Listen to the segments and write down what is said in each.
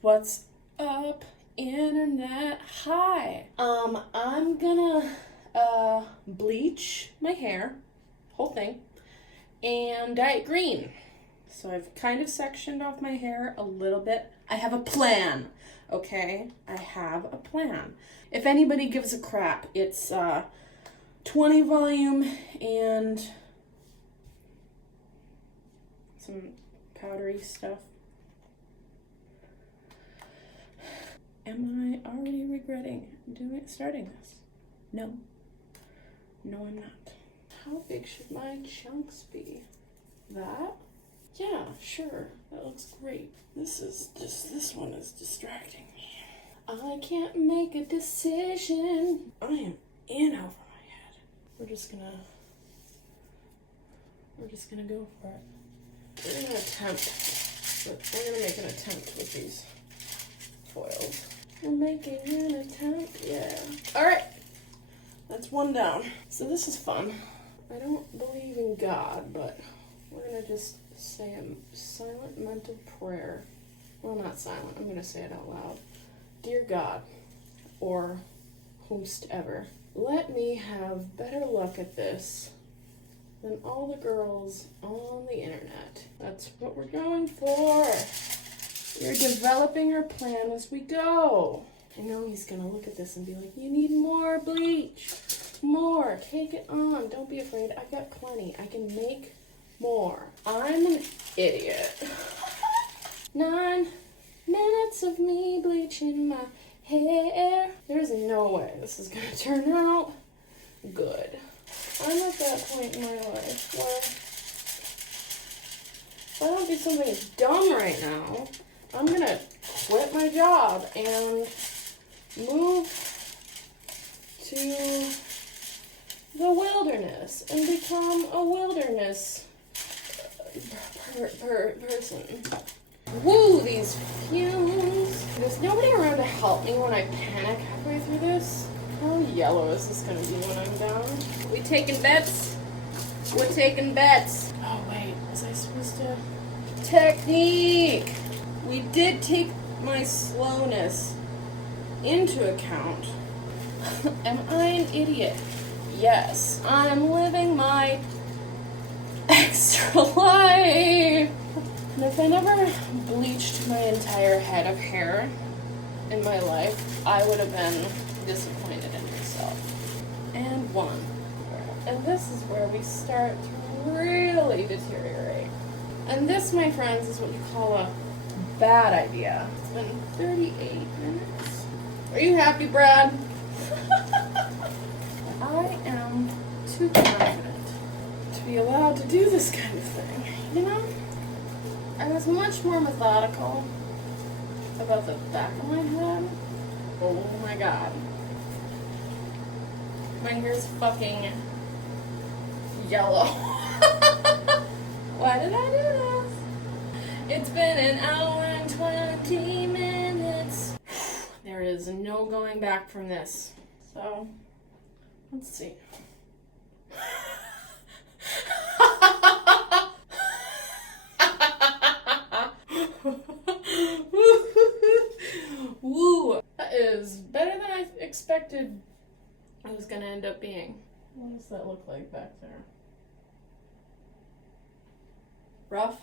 What's up, internet? Hi. I'm gonna bleach my hair, whole thing, and dye it green. So I've kind of sectioned off my hair a little bit. I have a plan, okay? I have a plan. If anybody gives a crap, it's 20 volume and some powdery stuff. Am I already regretting starting this? No. No, I'm not. How big should my chunks be? That? Yeah, sure. That looks great. This one is distracting me. I can't make a decision. I am in over my head. We're just gonna go for it. We're gonna make an attempt with these foils. We're making an attempt, yeah. All right, that's one down. So this is fun. I don't believe in God, but we're gonna just say a silent mental prayer. Well, not silent, I'm gonna say it out loud. Dear God, or whomstever, let me have better luck at this than all the girls on the internet. That's what we're going for. We're developing our plan as we go. I know he's gonna look at this and be like, you need more bleach. More, take it on. Don't be afraid, I've got plenty. I can make more. I'm an idiot. 9 minutes of me bleaching my hair. There's no way this is gonna turn out good. I'm at that point in my life where if I don't do something dumb right now, I'm gonna quit my job and move to the wilderness and become a wilderness person. Woo, these fumes. There's nobody around to help me when I panic halfway through this. How yellow is this gonna be when I'm done? We taking bets? We're taking bets. Oh wait, was I supposed to? Technique! We did take my slowness into account. Am I an idiot? Yes, I'm living my extra life. And if I never bleached my entire head of hair in my life, I would have been disappointed in myself. And one. And this is where we start to really deteriorate. And this, my friends, is what you call a bad idea. It's been 38 minutes. Are you happy, Brad? I am too confident to be allowed to do this kind of thing, you know? I was much more methodical about the back of my head. Oh my god. My hair's fucking yellow. Why did I do this? It's been an hour and 20 minutes. There is no going back from this. So, let's see. Woo! That is better than I expected it was gonna end up being. What does that look like back there? Rough?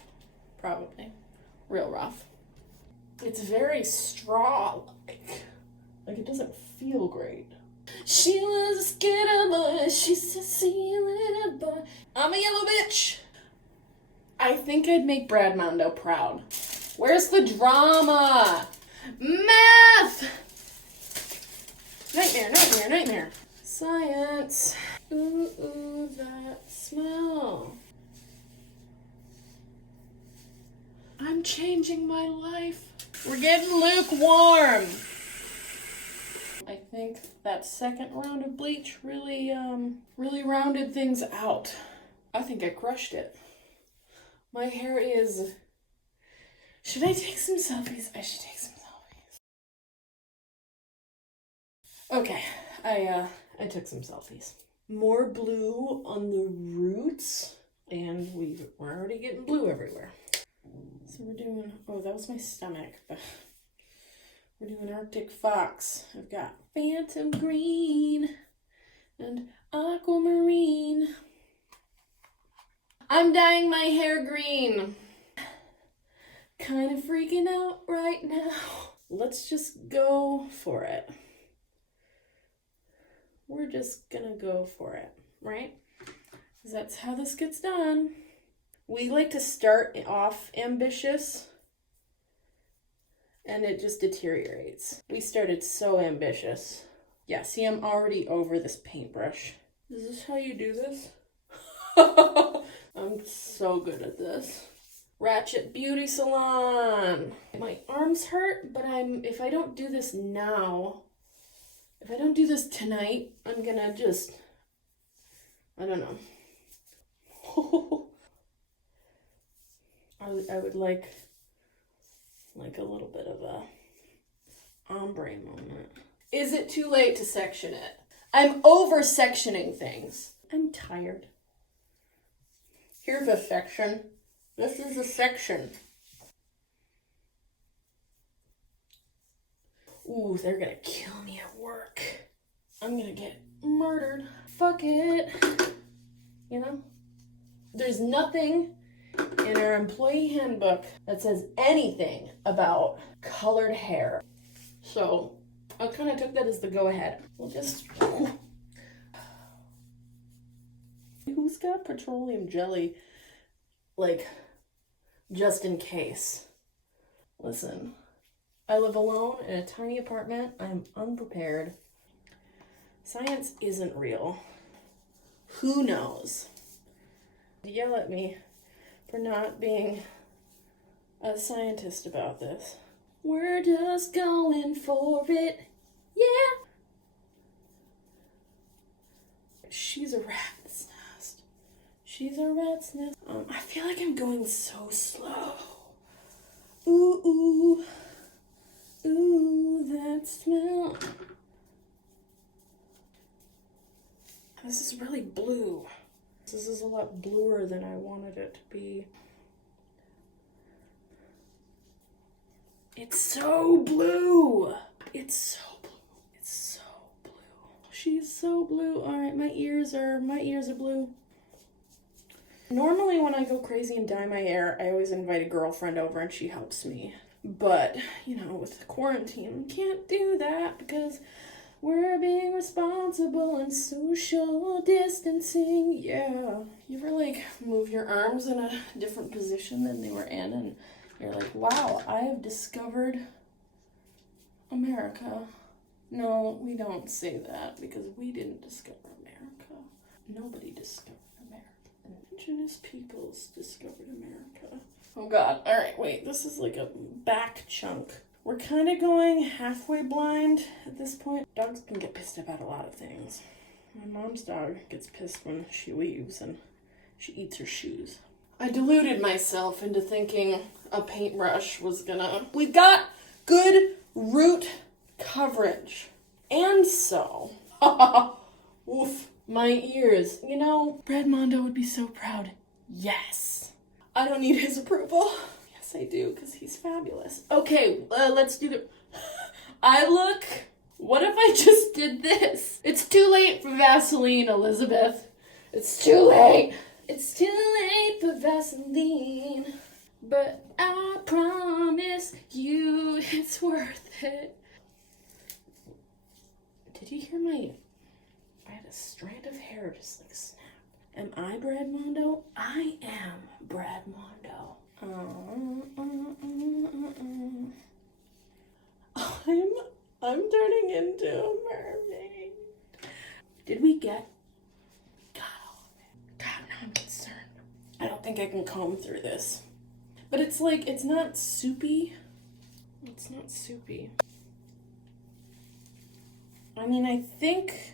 Probably. Real rough. It's very straw-like. Like it doesn't feel great. She was a skater boy, she's a see little boy. I'm a yellow bitch. I think I'd make Brad Mondo proud. Where's the drama? Math! Nightmare, nightmare, nightmare. Science. Ooh, ooh, that smell. I'm changing my life. We're getting lukewarm. I think that second round of bleach really rounded things out. I think I crushed it. My hair is... Should I take some selfies? I should take some selfies. Okay, I took some selfies. More blue on the roots, and we're already getting blue everywhere. So we're doing, oh, that was my stomach, but We're doing Arctic Fox. I've got Phantom Green and Aquamarine. I'm dyeing my hair green. Kind of freaking out right now. Let's just go for it. We're just gonna go for it, right? Because that's how this gets done. We like to start off ambitious and it just deteriorates. We started so ambitious. Yeah, see, I'm already over this paintbrush. Is this how you do this? I'm so good at this. Ratchet Beauty Salon. My arms hurt, but if I don't do this now, if I don't do this tonight, I'm gonna just, I don't know. I would like a little bit of a ombre moment. Is it too late to section it? I'm over sectioning things. I'm tired. Here's a section. This is a section. Ooh, they're gonna kill me at work. I'm gonna get murdered. Fuck it. You know? There's nothing in our employee handbook that says anything about colored hair. So I kind of took that as the go-ahead. We'll just... Who's got petroleum jelly, like, just in case? Listen, I live alone in a tiny apartment. I'm unprepared. Science isn't real. Who knows? Yell at me for not being a scientist about this. We're just going for it. Yeah. She's a rat's nest. She's a rat's nest. I feel like I'm going so slow. Ooh, ooh. Ooh, that smell. This is really blue. This is a lot bluer than I wanted it to be. It's so blue. It's so blue. It's so blue. She's so blue. All right, my ears are blue. Normally when I go crazy and dye my hair, I always invite a girlfriend over and she helps me. But, you know, with the quarantine, can't do that because we're being responsible and social distancing. Yeah. You ever, like, move your arms in a different position than they were in and you're like, wow, I have discovered America. No, we don't say that because we didn't discover America. Nobody discovered America. Indigenous peoples discovered America. Oh God. All right, wait. This is like a back chunk. We're kind of going halfway blind at this point. Dogs can get pissed about a lot of things. My mom's dog gets pissed when she leaves and she eats her shoes. I deluded myself into thinking a paintbrush was gonna... We've got good root coverage. And so... Oof. My ears. You know, Brad Mondo would be so proud. Yes. I don't need his approval. Yes, I do, because he's fabulous. Okay, let's do the... I look... What if I just did this? It's too late for Vaseline, Elizabeth. It's too late. It's too late for Vaseline. But I promise you it's worth it. Did you hear my... I had a strand of hair just like snap. Am I Brad Mondo? I am Brad Mondo. I'm turning into a mermaid. Did we get... Got all of it. God, now I'm concerned. I don't think I can comb through this. But it's like, it's not soupy. It's not soupy. I mean, I think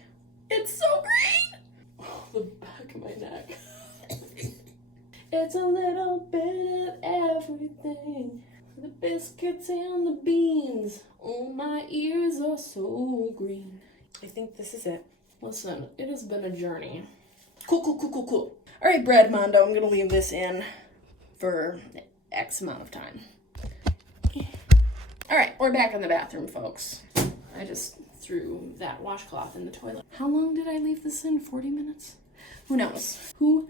it's so green. Oh, the back of my neck. It's a little bit of everything. The biscuits and the beans. Oh, my ears are so green. I think this is it. Listen, it has been a journey. Cool. All right, Brad Mondo, I'm going to leave this in for X amount of time. All right, we're back in the bathroom, folks. I just threw that washcloth in the toilet. How long did I leave this in? 40 minutes? Who knows? Who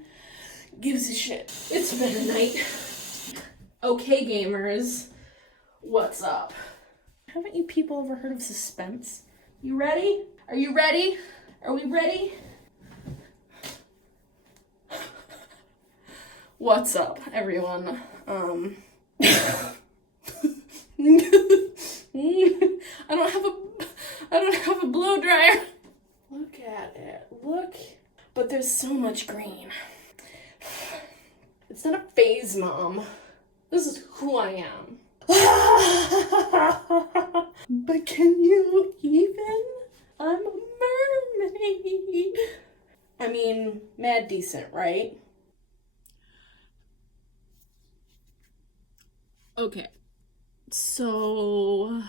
gives a shit? It's been a night. Okay, gamers, what's up? Haven't you people ever heard of suspense? You ready? Are you ready? Are we ready? What's up, everyone? I don't have a blow dryer. Look at it. Look. But there's so much green. It's not a phase, Mom. This is who I am. But can you even? I'm a mermaid. I mean, mad decent, right? Okay. So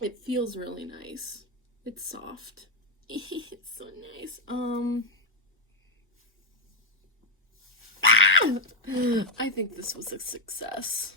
it feels really nice. It's soft. It's so nice. I think this was a success.